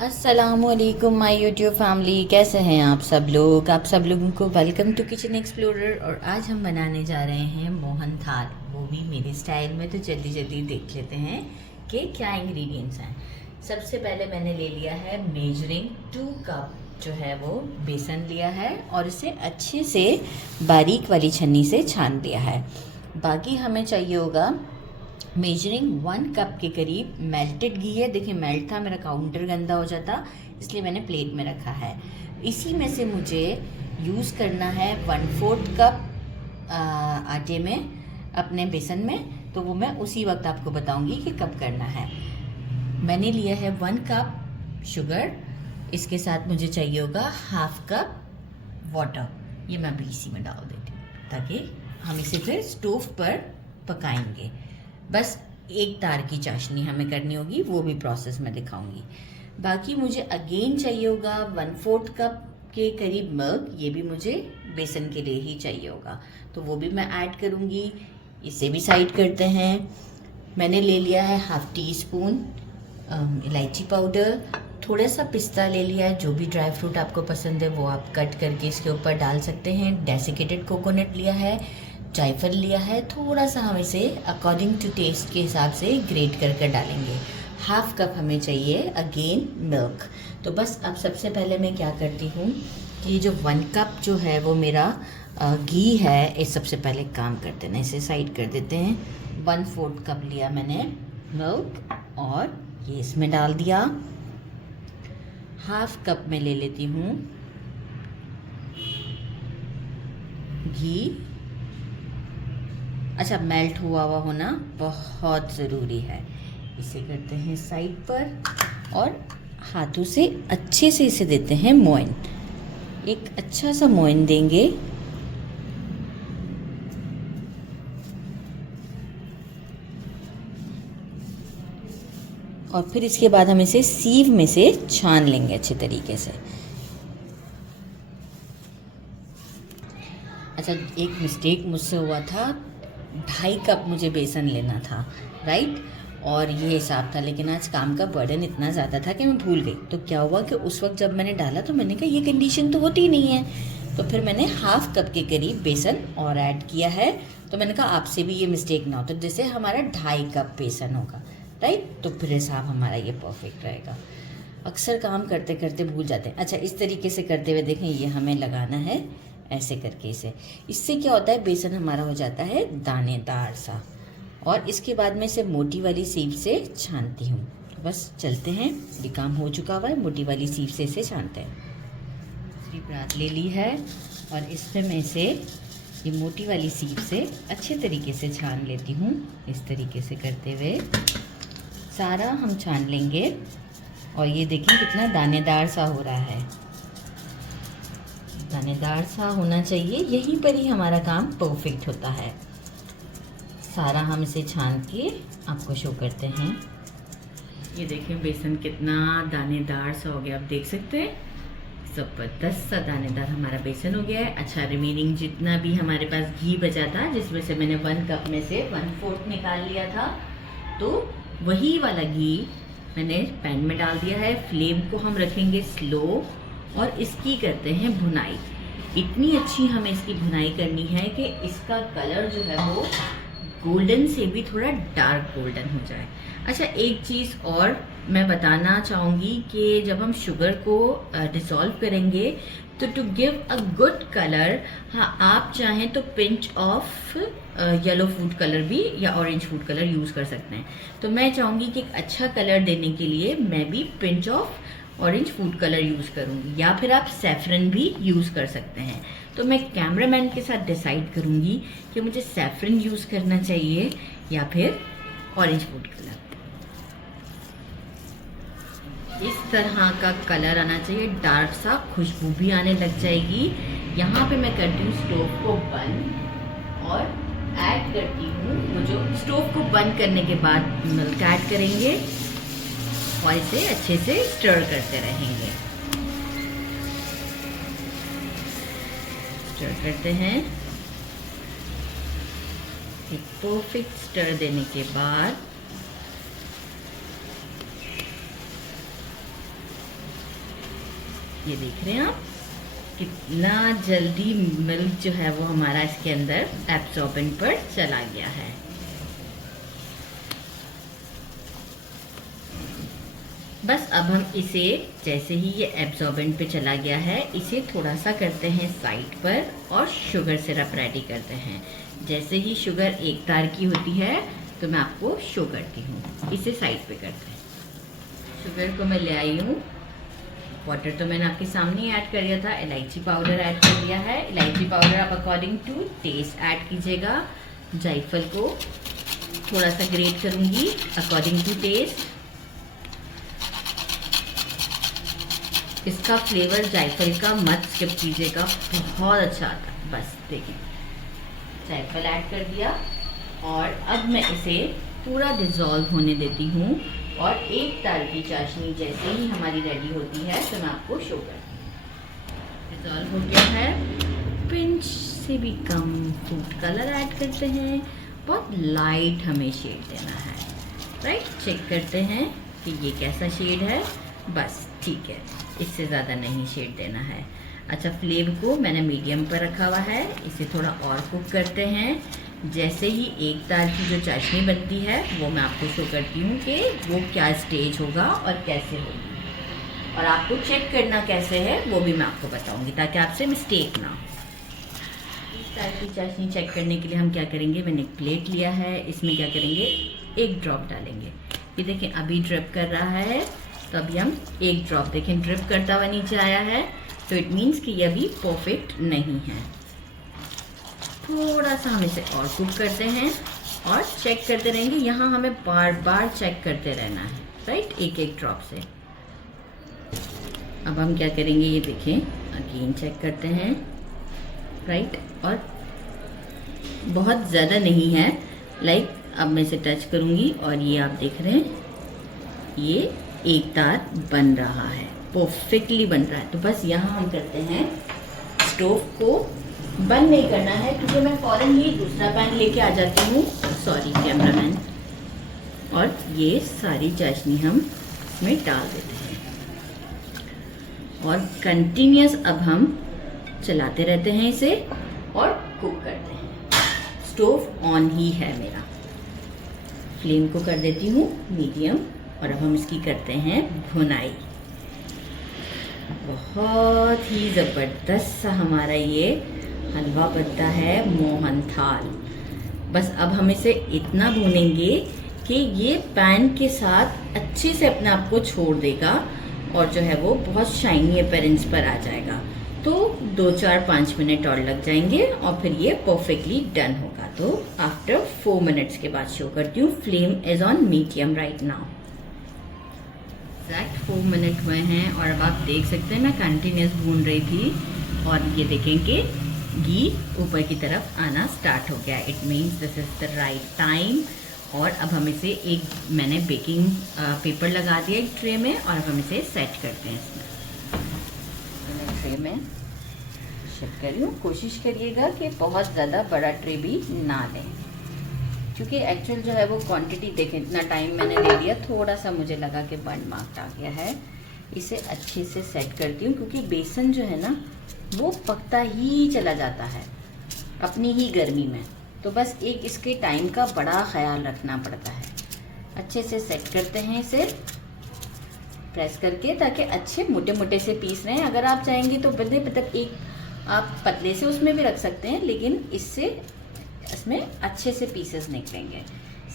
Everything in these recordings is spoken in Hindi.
अस्सलामुअलैकुम माय यूट्यूब फैमिली, कैसे हैं आप सब लोग। आप सब लोगों को वेलकम टू किचन एक्सप्लोरर। और आज हम बनाने जा रहे हैं मोहन थाल, वो भी मेरे स्टाइल में। तो जल्दी जल्दी देख लेते हैं कि क्या इंग्रेडिएंट्स हैं। सबसे पहले मैंने ले लिया है मेजरिंग 2 कप जो है वो बेसन लिया है और इसे अच्छे से बारीक वाली छन्नी से छान लिया है। बाकी हमें चाहिए होगा मेजरिंग 1 कप के करीब मेल्टेड घी है। देखिए मेल्ट था, मेरा काउंटर गंदा हो जाता इसलिए मैंने प्लेट में रखा है। इसी में से मुझे यूज़ करना है 1/4 कप आटे में, अपने बेसन में। तो वो मैं उसी वक्त आपको बताऊंगी कि कब करना है। मैंने लिया है 1 कप शुगर। इसके साथ मुझे चाहिए होगा 1/2 कप वाटर। ये मैं अभी इसी में डाल देती हूँ ताकि हम इसे फिर स्टोव पर पकाएंगे। बस एक तार की चाशनी हमें करनी होगी, वो भी प्रोसेस में दिखाऊंगी। बाकी मुझे अगेन चाहिए होगा 1/4 कप के करीब मिल्क। ये भी मुझे बेसन के लिए ही चाहिए होगा, तो वो भी मैं ऐड करूंगी। इसे भी साइड करते हैं। मैंने ले लिया है 1/2 टीस्पून इलायची पाउडर, थोड़ा सा पिस्ता ले लिया है। जो भी ड्राई फ्रूट आपको पसंद है वो आप कट करके इसके ऊपर डाल सकते हैं। डेसिकेटेड कोकोनट लिया है, जायफल लिया है, थोड़ा सा हम इसे अकॉर्डिंग टू टेस्ट के हिसाब से ग्रेट कर कर डालेंगे। 1/2 कप हमें चाहिए अगेन मिल्क। तो बस अब सबसे पहले मैं क्या करती हूँ कि जो 1 कप जो है वो मेरा घी है, इस सबसे पहले काम करते हैं, इसे साइड कर देते हैं। 1/4 कप लिया मैंने मिल्क और ये इसमें डाल दिया। 1/2 कप में ले लेती हूँ घी। अच्छा, मेल्ट हुआ हुआ होना बहुत ज़रूरी है। इसे करते हैं साइड पर और हाथों से अच्छे से इसे देते हैं मोइन। एक अच्छा सा मोइन देंगे। और फिर इसके बाद हम इसे सीव में से छान लेंगे अच्छे तरीके से। अच्छा, एक मिस्टेक मुझसे हुआ था, 2.5 कप मुझे बेसन लेना था, राइट, और ये हिसाब था। लेकिन आज काम का बर्डन इतना ज़्यादा था कि मैं भूल गई। तो क्या हुआ कि उस वक्त जब मैंने डाला तो मैंने कहा ये कंडीशन तो होती ही नहीं है। तो फिर मैंने 1/2 कप के करीब बेसन और ऐड किया है। तो मैंने कहा आपसे भी ये मिस्टेक ना हो, तो जैसे हमारा 2.5 कप बेसन होगा, राइट, तो फिर हिसाब हमारा ये परफेक्ट रहेगा। अक्सर काम करते करते भूल जाते हैं। अच्छा, इस तरीके से करते हुए देखें, ये हमें लगाना है ऐसे करके इसे। इससे क्या होता है, बेसन हमारा हो जाता है दानेदार सा। और इसके बाद मैं इसे मोटी वाली सीप से छानती हूँ। तो बस चलते हैं, ये काम हो चुका हुआ है। मोटी वाली सीप से इसे छानते हैं। दूसरी परात ले ली है और इसमें मैं इसे ये मोटी वाली सीप से अच्छे तरीके से छान लेती हूँ। इस तरीके से करते हुए सारा हम छान लेंगे। और ये देखिए कितना दानेदार सा हो रहा है। दानेदार सा होना चाहिए, यहीं पर ही हमारा काम परफेक्ट होता है। सारा हम इसे छान के आपको शो करते हैं। ये देखिए बेसन कितना दानेदार सा हो गया, आप देख सकते हैं। ज़बरदस्त सा दानेदार हमारा बेसन हो गया है। अच्छा, रिमेनिंग जितना भी हमारे पास घी बचा था, जिसमें से मैंने 1 कप में से 1/4 निकाल लिया था, तो वही वाला घी मैंने पैन में डाल दिया है। फ्लेम को हम रखेंगे स्लो और इसकी करते हैं भुनाई। इतनी अच्छी हमें इसकी भुनाई करनी है कि इसका कलर जो है वो गोल्डन से भी थोड़ा डार्क गोल्डन हो जाए। अच्छा, एक चीज़ और मैं बताना चाहूँगी कि जब हम शुगर को डिसॉल्व करेंगे तो to give a good colour, हाँ, आप चाहें तो pinch of yellow food colour भी या ऑरेंज फूड कलर यूज़ कर सकते हैं। तो मैं चाहूँगी कि एक अच्छा कलर देने के लिए मैं भी pinch of orange food colour use करूँगी, या फिर आप सैफरन भी यूज़ कर सकते हैं। तो मैं कैमरामैन के साथ डिसाइड करूँगी कि मुझे सैफरन यूज़ करना चाहिए या फिर ऑरेंज फूड कलर। इस तरह का कलर आना चाहिए, डार्क सा, खुशबू भी आने लग जाएगी। यहाँ पे मैं करती हूँ स्टोव को बंद और ऐड करती हूँ वो जो स्टोव को बंद करने के बाद मिल्क ऐड करेंगे और इसे अच्छे से स्टर करते रहेंगे। स्टर करते हैं। एक परफेक्ट स्टर देने के बाद ये देख रहे हैं आप कितना जल्दी मिल्क जो है वो हमारा इसके अंदर एब्जॉर्बेंट पर चला गया है। बस अब हम इसे जैसे ही ये एब्जॉर्बेंट पे चला गया है, इसे थोड़ा सा करते हैं साइड पर और शुगर सिरप रेडी करते हैं। जैसे ही शुगर एक तार की होती है तो मैं आपको शो करती हूँ। इसे साइड पे करते हैं। शुगर को मैं ले आई हूँ। वाटर तो मैंने आपके सामने ही ऐड कर दिया था। इलायची पाउडर ऐड कर दिया है। इलायची पाउडर आप अकॉर्डिंग टू टेस्ट ऐड कीजिएगा। जायफल को थोड़ा सा ग्रेट करूँगी अकॉर्डिंग टू टेस्ट। इसका फ्लेवर जायफल का मत स्किप कीजिएगा, बहुत अच्छा आता है। बस देखिए जायफल ऐड कर दिया और अब मैं इसे पूरा डिज़ोल्व होने देती हूँ और एक तार की चाशनी जैसे ही हमारी रेडी होती है तो मैं आपको शो करती हूँ। डिज़ोल्व हो गया है। पिंच से भी कम फूड कलर ऐड करते हैं। बहुत लाइट हमें शेड देना है, राइट। चेक करते हैं कि ये कैसा शेड है। बस ठीक है, इससे ज़्यादा नहीं शेड देना है। अच्छा, फ्लेम को मैंने मीडियम पर रखा हुआ है। इसे थोड़ा और कुक करते हैं। जैसे ही एक तार की जो चाशनी बनती है वो मैं आपको शो करती हूँ कि वो क्या स्टेज होगा और कैसे होगी, और आपको चेक करना कैसे है वो भी मैं आपको बताऊँगी ताकि आपसे मिस्टेक ना हो। इस तार की चाशनी चेक करने के लिए हम क्या करेंगे, मैंने एक प्लेट लिया है, इसमें क्या करेंगे, एक ड्रॉप डालेंगे। ये देखें अभी ड्रिप कर रहा है, तो अभी हम एक ड्रॉप देखें ड्रिप करता हुआ नीचे आया है, तो इट मीन्स कि ये अभी परफेक्ट नहीं है। थोड़ा सा हम इसे और कुक करते हैं और चेक करते रहेंगे। यहाँ हमें बार बार चेक करते रहना है, राइट, एक एक ड्रॉप से। अब हम क्या करेंगे, ये देखें अगेन चेक करते हैं, राइट, और बहुत ज़्यादा नहीं है। लाइक अब मैं इसे टच करूँगी और ये आप देख रहे हैं ये एक तार बन रहा है, परफेक्टली बन रहा है। तो बस यहाँ हम करते हैं, स्टोव को बंद नहीं करना है क्योंकि मैं फौरन ही दूसरा पैन लेके आ जाती हूँ, सॉरी कैमरामैन। और ये सारी चाशनी हम इसमें डाल देते हैं और कंटिन्यूस अब हम चलाते रहते हैं इसे और कुक करते हैं। स्टोव ऑन ही है मेरा। फ्लेम को कर देती हूँ मीडियम और अब हम इसकी करते हैं भुनाई। बहुत ही ज़बरदस्त सा हमारा ये हलवा बनता है मोहन थाल। बस अब हम इसे इतना भूनेंगे कि ये पैन के साथ अच्छे से अपने आप को छोड़ देगा और जो है वो बहुत शाइनी अपीयरेंस पर आ जाएगा। तो 2-4-5 मिनट और लग जाएंगे और फिर ये परफेक्टली डन होगा। तो आफ्टर 4 मिनट्स के बाद शो करती हूँ। Flame is on medium right now. Exact 4 minute हुए हैं और अब आप देख सकते हैं मैं कंटिन्यूस भून रही थी और ये देखें कि घी ऊपर की तरफ आना स्टार्ट हो गया। It means this is the right time. और अब हम इसे एक मैंने बेकिंग पेपर लगा दिया एक ट्रे में और अब हम इसे सेट करते हैं। इसमें ट्रे में शिफ्ट कर लूँ। कोशिश करिएगा कि बहुत ज़्यादा बड़ा ट्रे भी ना लें क्योंकि एक्चुअल जो है वो क्वांटिटी देखें, इतना टाइम मैंने ले लिया, थोड़ा सा मुझे लगा कि बर्न मार्क आ गया है। इसे अच्छे से सेट करती हूँ क्योंकि बेसन जो है ना वो पकता ही चला जाता है अपनी ही गर्मी में। तो बस एक इसके टाइम का बड़ा ख्याल रखना पड़ता है। अच्छे से सेट करते हैं इसे प्रेस करके ताकि अच्छे मोटे मोटे से पीस रहें। अगर आप चाहेंगे तो मतलब एक आप पतले से उसमें भी रख सकते हैं, लेकिन इसमें अच्छे से पीसेस निकलेंगे।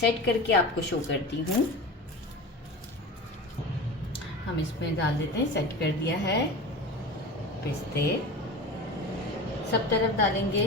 सेट करके आपको शो करती हूँ। हम इसमें डाल देते हैं, सेट कर दिया है। पिस्ते सब तरफ डालेंगे,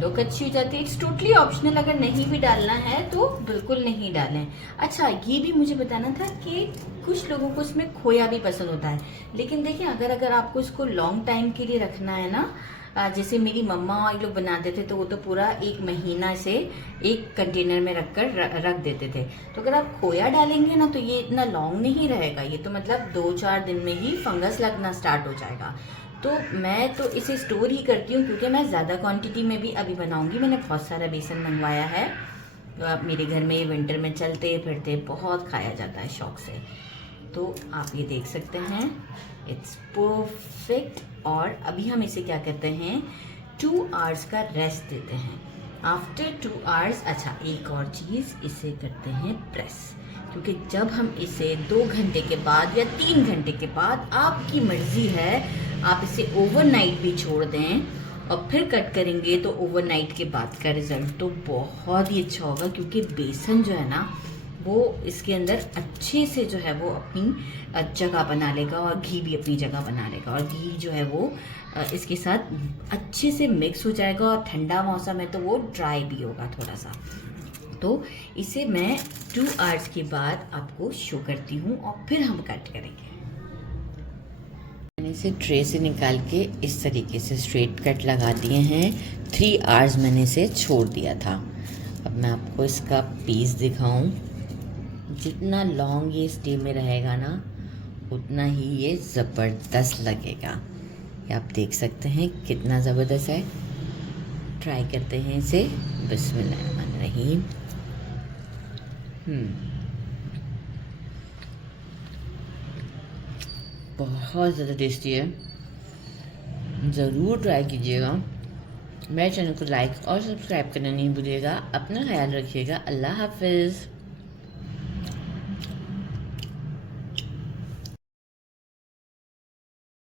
लोग अच्छी हो जाती है। इट्स टोटली ऑप्शनल, अगर नहीं भी डालना है तो बिल्कुल नहीं डालें। अच्छा, ये भी मुझे बताना था कि कुछ लोगों को इसमें खोया भी पसंद होता है, लेकिन देखिए अगर आपको इसको लॉन्ग टाइम के लिए रखना है ना, जैसे मेरी मम्मा ये लोग बनाते थे तो वो तो पूरा 1 महीना इसे एक कंटेनर में रख देते थे। तो अगर आप खोया डालेंगे ना तो ये इतना लॉन्ग नहीं रहेगा, ये तो मतलब 2-4 दिन में ही फंगस लगना स्टार्ट हो जाएगा। तो मैं तो इसे स्टोर ही करती हूँ क्योंकि मैं ज़्यादा क्वांटिटी में भी अभी बनाऊँगी। मैंने बहुत सारा बेसन मंगवाया है, तो अब मेरे घर में विंटर में चलते फिरते बहुत खाया जाता है शौक से। तो आप ये देख सकते हैं, इट्स परफेक्ट। और अभी हम इसे क्या करते हैं, 2 आवर्स का रेस्ट देते हैं। आफ्टर 2 आवर्स, अच्छा एक और चीज़, इसे करते हैं प्रेस, क्योंकि जब हम इसे 2 घंटे के बाद या 3 घंटे के बाद, आपकी मर्ज़ी है, आप इसे ओवरनाइट भी छोड़ दें और फिर कट करेंगे तो ओवरनाइट के बाद का रिज़ल्ट तो बहुत ही अच्छा होगा, क्योंकि बेसन जो है ना वो इसके अंदर अच्छे से जो है वो अपनी जगह बना लेगा और घी भी अपनी जगह बना लेगा, और घी जो है वो इसके साथ अच्छे से मिक्स हो जाएगा। और ठंडा मौसम है तो वो ड्राई भी होगा थोड़ा सा। तो इसे मैं 2 आवर्स के बाद आपको शो करती हूँ और फिर हम कट करेंगे। मैंने इसे ट्रे से निकाल के इस तरीके से स्ट्रेट कट लगा दिए हैं। 3 आवर्स मैंने इसे छोड़ दिया था। अब मैं आपको इसका पीस दिखाऊं। जितना लॉन्ग ये स्टे में रहेगा ना, उतना ही ये ज़बरदस्त लगेगा। ये आप देख सकते हैं कितना ज़बरदस्त है। ट्राई करते हैं इसे। बिस्मिल्लाहिर्रहमानिर्रहीम। बहुत ज़्यादा टेस्टी है, ज़रूर ट्राई कीजिएगा। मेरे चैनल को लाइक और सब्सक्राइब करना नहीं भूलिएगा। अपना ख्याल रखिएगा। अल्लाह हाफिज़।